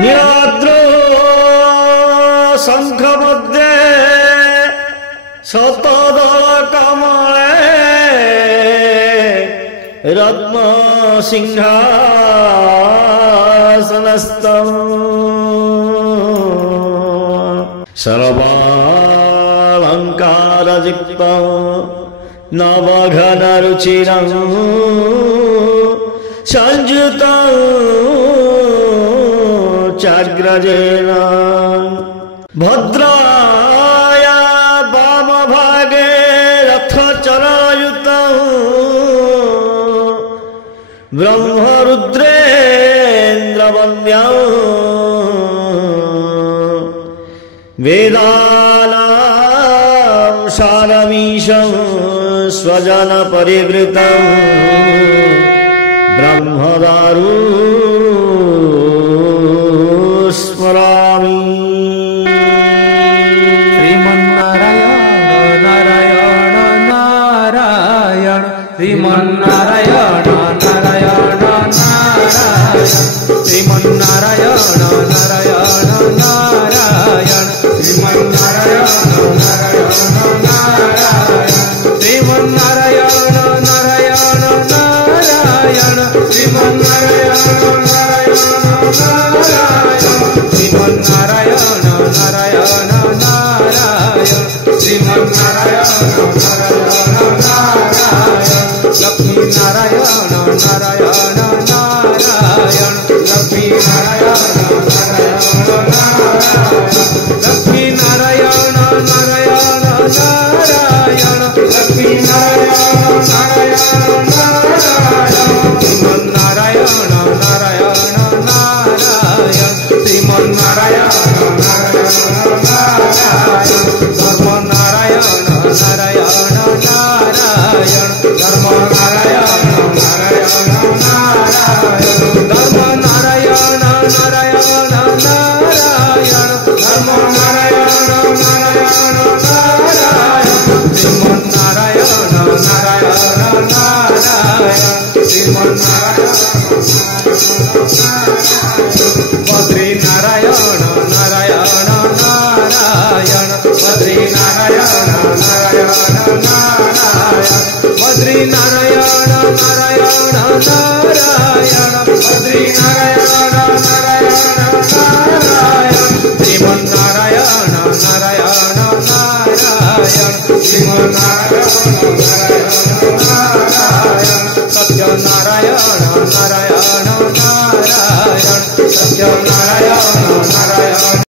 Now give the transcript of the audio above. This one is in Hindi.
नीलाद्रो शंख मध्ये शतदल कमले रत्न सिंहासनस्थं सर्वालंकारयुक्तं नवघनरुचिरं संयुतं चाग्रजेन भद्राया वामभागे रथचरायुतं ब्रह्मरुद्रेन्द्रवन्द्यं वेदानां सारमीशं स्वजनपरिवृतं ब्रह्मदारु स्मरामि। श्रीमन्नारायण नारायण नारायण श्रीमन्नारायण नारायण नारायण श्रीमन्नारायण नारायण नारायण श्रीमन्नारायण नारायण नारायण श्रीमन्नारायण नारायण नारायण श्रीमन्नारायण नारायण नारायण श्रीमन्नारायण नारायण नारायण श्रीमन्नारायण नारायण नारायण लक्ष्मी नारायण नारायण नारायण लक्ष्मी नारायण नारायण नारायण लक्ष्मी नारायण नारायण नारायण लक्ष्मी नारायण नारायण नारायण श्रीमन्नारायण नारायण नारायण श्रीमन्नारायण नारायण नारायण धर्म नारायण नारायण नारायण धर्म नारायण नारायण नारायण धर्म नारायण नारायण नारायण धर्म नारायण नारायण नारायण श्रीमन्नारायण नारायण नारायण श्रीमन्नारायण बद्री नारायण नारायण नारायण बद्री नारायण नारायण नारायण बद्री नारायण नारायण नारायण बद्री नारायण नारायण नारायण श्रीमन्नारायण नारायण नारायण श्रीमन्नारायण नारायण नारायण सत्यनारायण नारायण नारायण सत्यनारायण नारायण